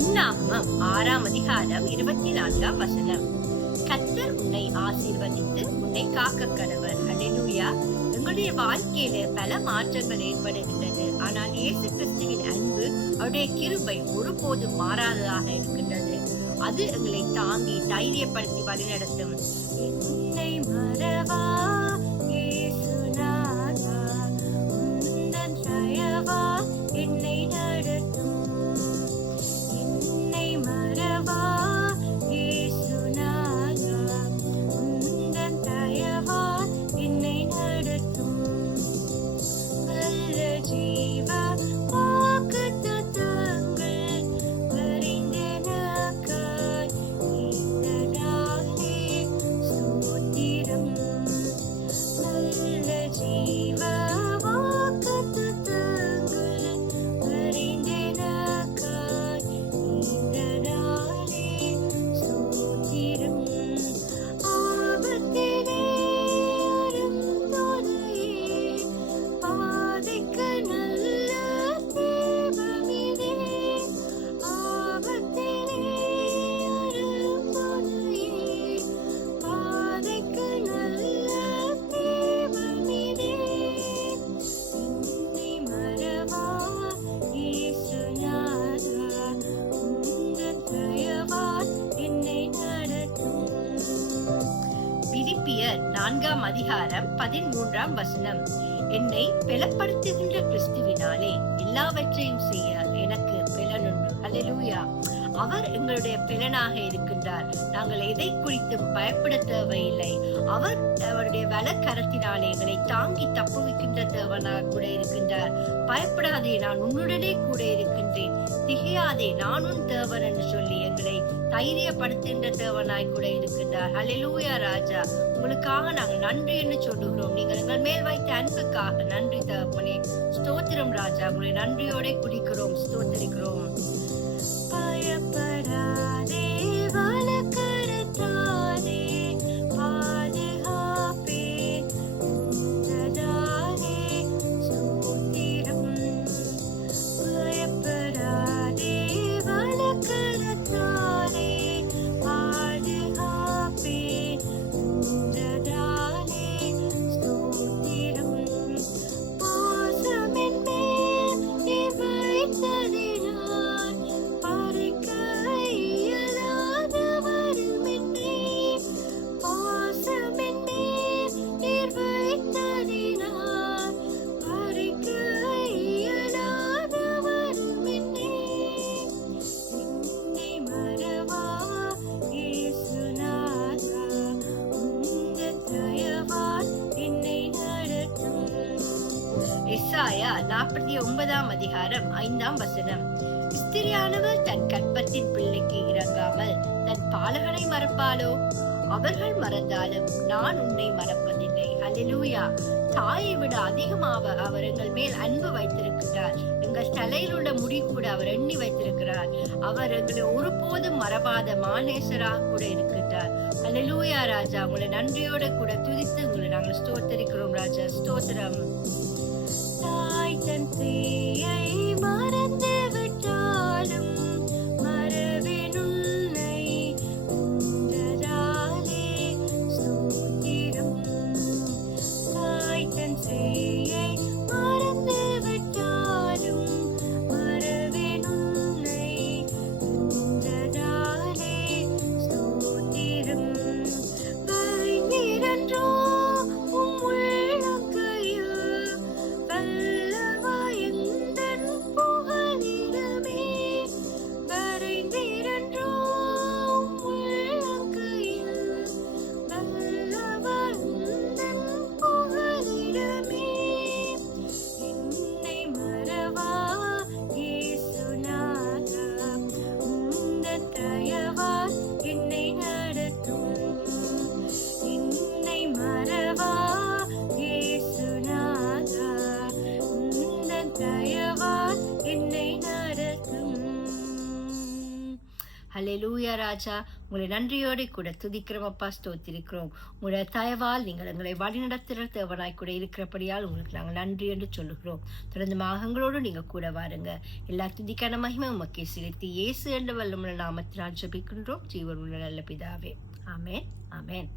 என்னாகமம் 6ஆம் அதிகாரம் 24ஆம் வசனம். கர்த்தர் உன்னை ஆசீர்வதித்து உன்னை காக்க கடவர். ஹல்லேலூயா. எங்களுடைய வாழ்க்கையில பல மாற்றங்கள் ஏற்படுகின்றது. ஆனால் இயேசு கிறிஸ்துவின் அன்பு, அவருடைய கிருபை ஒருபோதும் மாறாததாக இருக்கின்றது. அது எங்களை தாங்கி தைரியப்படுத்தி வழிநடத்தும். என்னை மறவா இயேசுநாதா, உந்தன் தயவா என்னை நடத்தும். என்னை மறவா இயேசுநாதா, உந்தன் தயவா என்னை நடத்தும். நல்ல ஜீவ வாக்குத்தத்தங்கள் அறிந்தெனக்காய் ஈந்ததாலே ஸ்தோத்திரம். நல்ல ஜீவ வாக்குத்தத்தங்கள் அறிந்தெனக்காய் ஈந்ததாலே ஸ்தோத்திரம். ஆபத்திலே அருந்துணையே, பாதைக்கு நல்ல தீபமிதே. ஆபத்திலே அருந்துணையே, பாதைக்கு நல்ல தீபமிதே. என்னை மறவா இயேசுநாதா, உந்தன் தயவால் என்னை நடத்தும். பிலிப்பியர் 4ஆம் அதிகாரம் 13ஆம் வசனம். என்னை பலப்படுத்துகின்ற கிறிஸ்துவினாலே எல்லாவற்றையும் செய்ய எனக்கு பலனுண்டு. ஹல்லேலூயா. அவர் எங்களுடைய பலனாக இருக்கின்றார். நாங்கள் எதை குறித்தும் பயப்பட தேவையில்லை. அவர் அவருடைய வலக்கரத்தினாலே எங்களை தாங்கி தப்புவிக்கின்ற தேவனாக கூட இருக்கின்றார். பயப்படாதே, நான் உன்னுடனே கூட இருக்கின்றேன். திகையாதே, நான் உன் தேவன் என்று சொல்லி எங்களை தைரியப்படுத்துகின்ற தேவனாய் கூட இருக்கின்றார். ஹல்லேலூயா ராஜா, உங்களுக்காக நாங்கள் நன்றி என்று சொல்லுகிறோம். நீங்கள் எங்கள் மேல் வைத்த அன்புக்காக நன்றி தகப்பனே. ஸ்தோத்திரம் ராஜா, உங்களை நன்றியோட குடிக்கிறோம், ஸ்தோத்திரிக்கிறோம். பயப்படாதே, வலக்கரத்தாலே பாதுகாப்பே உந்ததாலே ஸ்தோத்திரம். பயப்படாதே, வலக்கரத்தாலே பாதுகாப்பே உந்ததாலே ஸ்தோத்திரம். பாசமென் மேல் நீ வைத்ததினால் பறிக்க இயலாத வருமென்றே. பாசமென் மேல் நீர் வைத்ததினால் பறிக்க இயலாத வருமென்றே. என்னை மறவா இயேசுநாதா, உந்தன் தயவால் என்னை நடத்தும். எசாயா 49ஆம் அதிகாரம் 5ஆம் வசனம். ஸ்திரியானவர் தன் கற்பத்தின் பிள்ளைக்கு இறங்காமல் தன் பாலகனை மறப்பாளோ? அவர்கள் மறந்தாலும் நான் உன்னை மறப்பதில்லை. ஹல்லேலூயா. தாயை விட அதிகமாக அவர் எங்கள் மேல் அன்பு வைத்திருக்கிறார். எங்கள் தலையில் உள்ள முடி கூட அவர் எண்ணி வைத்திருக்கிறார். அவர் எங்களை ஒருபோதும் மறவாத மானேசராக கூட இருக்கின்றார். ஹல்லேலூயா ராஜா, உங்களை நன்றியோட கூட துதித்து உங்களை நாங்கள் ஸ்தோத்தரிக்கிறோம் ராஜா. ஸ்தோத்திரம். தாய் தன் சேயை மறந்து விட்டாலும் மறவேன் உன்னை உந்ததாலே ஸ்தோத்திரம். தாய் தன் சேயை மறந்து விட்டாலும் மறவேன் உன்னை உந்ததாலே ஸ்தோத்திரம். வரைந்திரன்றோ உம் உள்ளங்கையில் வல்லவா எந்தன் புகழ் ஹல்லேலூயா ராஜா, உங்களை நன்றியோடு கூட துதிக்கிறோம் அப்பா, ஸ்தோத்திரிக்கிறோம். உங்களுடைய தயவால் நீங்கள் எங்களை வழிநடத்துகிற தேவனாய் கூட இருக்கிறபடியால் உங்களுக்கு நாங்கள் நன்றி என்று சொல்லுகிறோம். தொடர்ந்து மாகங்களோடு நீங்க கூட வாருங்க. எல்லா துதிக்கான மகிமை உமக்கே செலுத்தி இயேசு என்ற வல்லமுள்ள நாமத்தினால் ஜெபிக்கின்றோம் ஜீவனுள்ள நல்ல பிதாவே. ஆமென், ஆமென்.